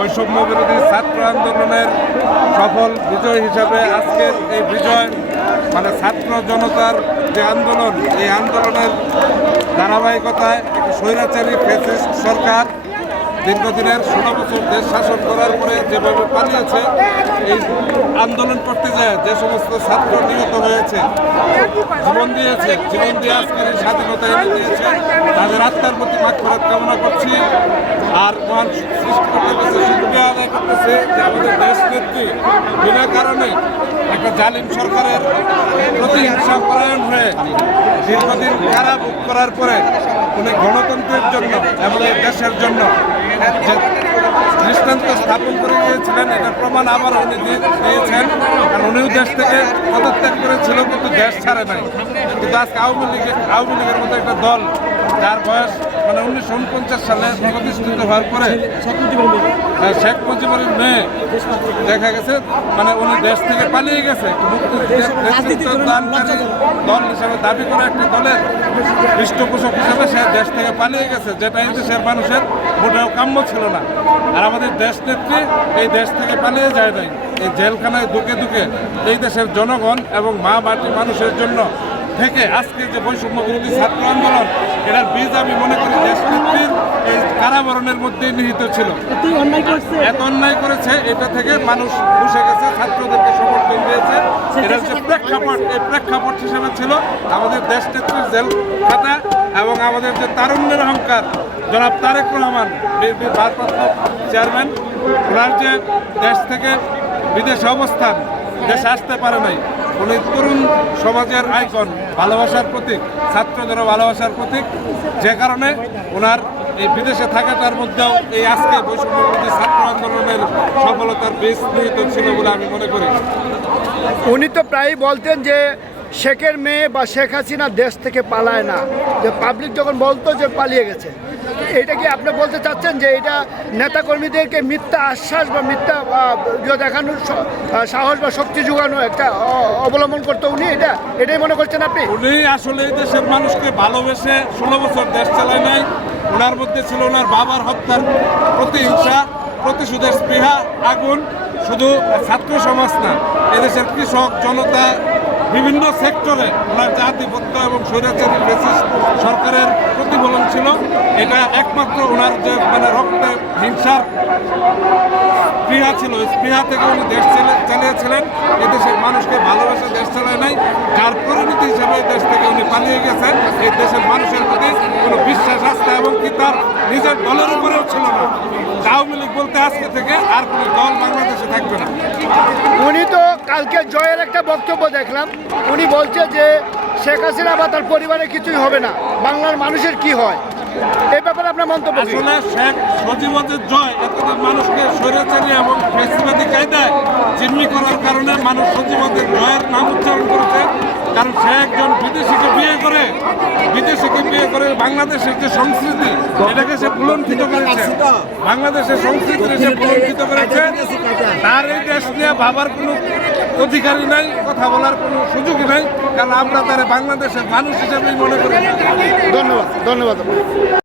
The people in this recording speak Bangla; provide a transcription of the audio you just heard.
বৈষম্য বিরোধী ছাত্র আন্দোলনের সফল বিজয় হিসাবে আজকের এই বিজয় মানে ছাত্র জনতার যে আন্দোলন, এই আন্দোলনের ধারাবাহিকতায় একটি স্বৈরাচারী ফেসিস্ট সরকার দীর্ঘদিনের ষোলো বছর দেশ শাসন করার পরে যেভাবে পালিয়েছে, এই আন্দোলন করতে যায় যে সমস্ত ছাত্র নিহত হয়েছে, জীবন দিয়েছে, জীবন দিয়ে আজকের এই স্বাধীনতা এনে দিয়েছে, তাদের আত্মার প্রতি মাত্রাত কামনা করছি। আর মহান করতেছে যে আমাদের দেশ নেত্রী, বিনা কারণে একটা জালিম সরকারের প্রতিহিংসা পরায়ণ হয়ে দীর্ঘদিন ভোগ করার পরে উনি গণতন্ত্রের জন্য এই দেশের জন্য দৃষ্টান্ত স্থাপন করে গিয়েছিলেন এটার প্রমাণ আবার উনি দিয়ে- দিয়েছেন। কারণ উনিও দেশ থেকে পদত্যাগ করেছিল, কিন্তু দেশ ছাড়ে নাই। কিন্তু আজকে আওয়ামী লীগের আওয়ামী লীগের মতো একটা দল, যার বয়স মানে উনিশশো উনপঞ্চাশ সালে প্রতিষ্ঠিত হওয়ার পরে শেখ মুজিবুর মেয়ে দেখা গেছে মানে উনি দেশ থেকে পালিয়ে গেছে। দল হিসেবে দাবি করা একটি দলের পৃষ্ঠপোষক হিসেবে সে দেশ থেকে পালিয়ে গেছে। যেটা দেশের মানুষের মোটেও কাম্য ছিল না। আর আমাদের দেশ নেত্রী এই দেশ থেকে পালিয়ে যায় নাই। এই জেলখানায় দুকে দুকে এই দেশের জনগণ এবং মা মাটি মানুষের জন্য থেকে আজকে যে বৈষম্য বিরোধী ছাত্র আন্দোলন এটার বীজ আমি মনে করি দেশ নেত্রীর এই কারাবরণের মধ্যে নিহিত ছিল। এত অন্যায় করেছে এটা থেকে মানুষ বসে গেছে ছাত্রদেরকে সমর্থন দিয়েছে। এটার যে প্রেক্ষাপট এই প্রেক্ষাপট হিসেবে ছিল আমাদের দেশ নেত্রীর জেল খাতা এবং আমাদের যে তারুণ্যের অহংকার। জনাব তারেক রহমান বিএনপির ভারপ্রাপ্ত চেয়ারম্যান ওনার যে দেশ থেকে বিদেশে অবস্থান দেশে আসতে পারে নাই। উনি তরুণ সমাজের আইকন, ভালোবাসার প্রতীক, ছাত্রদেরও ভালোবাসার প্রতীক। যে কারণে ওনার এই বিদেশে থাকাটার মধ্যেও এই আজকে বৈষম্য ছাত্র আন্দোলনের সফলতার বেশ নিহিত ছিল বলে আমি মনে করি। উনি তো প্রায়ই বলতেন যে শেখের মেয়ে বা শেখ হাসিনা দেশ থেকে পালায় না। যে পাবলিক যখন বলতো যে পালিয়ে গেছে এটা কি আপনি বলতে চাচ্ছেন যে এটা নেতাকর্মীদেরকে মিথ্যা আশ্বাস বা মিথ্যা ইয়ে দেখানোর সাহস বা শক্তি যোগানো একটা অবলম্বন করতো উনি? এটা, এটাই মনে করছেন আপনি? উনি আসলে এই দেশের মানুষকে ভালোবেসে ষোলো বছর দেশ চালায় নাই। ওনার মধ্যে ছিল ওনার বাবার হত্যার প্রতিহিংসা, প্রতিশোধের স্পৃহা, আগুন। শুধু ছাত্র সমাজ না, এদেশের কৃষক, জনতা বিভিন্ন সেক্টরে ওনার জাতিপত্য এবং স্বৈরাচারী বেসিস সরকারের প্রতিফলন ছিল। এটা একমাত্র ওনার যে মানে রক্তে হিংসার স্পৃহা ছিল স্পৃহা থেকে উনি দেশ চালে- চালিয়েছিলেন। এদেশের মানুষকে ভালোবাসে দেশ চালায় নাই। যার পরিণতি হিসেবে দেশ থেকে পালিয়ে গেছেন এই দেশের মানুষের প্রতি কোনো বিশ্বাস আস্থা এবং কি তার নিজের দলের উপরেও ছিল না। আওয়ামী লীগ বলতে আজকে থেকে আর কোনো দল বাংলাদেশে থাকবে না। উনি তো কালকে জয়ের একটা বক্তব্য দেখলাম। উনি বলছে যে শেখ হাসিনা বা তার পরিবারে কিছুই হবে না। বাংলার মানুষের কি হয়? এই ব্যাপারে আপনার মন্তব্য? আসলে শেখ সজীবদের জয় এতদিন মানুষকে স্বৈরাচারী এবং ফেসিবাদী কায়দায় জিম্মি করার কারণে মানুষ সজীবদের জয়ের নাম উচ্চারণ কারণ সে একজন বিদেশিকে বিয়ে করে, বিদেশিকে বিয়ে করে বাংলাদেশের যে সংস্কৃতি, এটাকে সে পুলঙ্কিত করেছে। বাংলাদেশের সংস্কৃতি সে পুলঙ্কিত করেছে। তার এই দেশ নিয়ে ভাবার কোনো অধিকারই নাই, কথা বলার কোনো সুযোগই নাই। কারণ আমরা তারা বাংলাদেশের মানুষ হিসেবেই মনে করি। ধন্যবাদ ধন্যবাদ।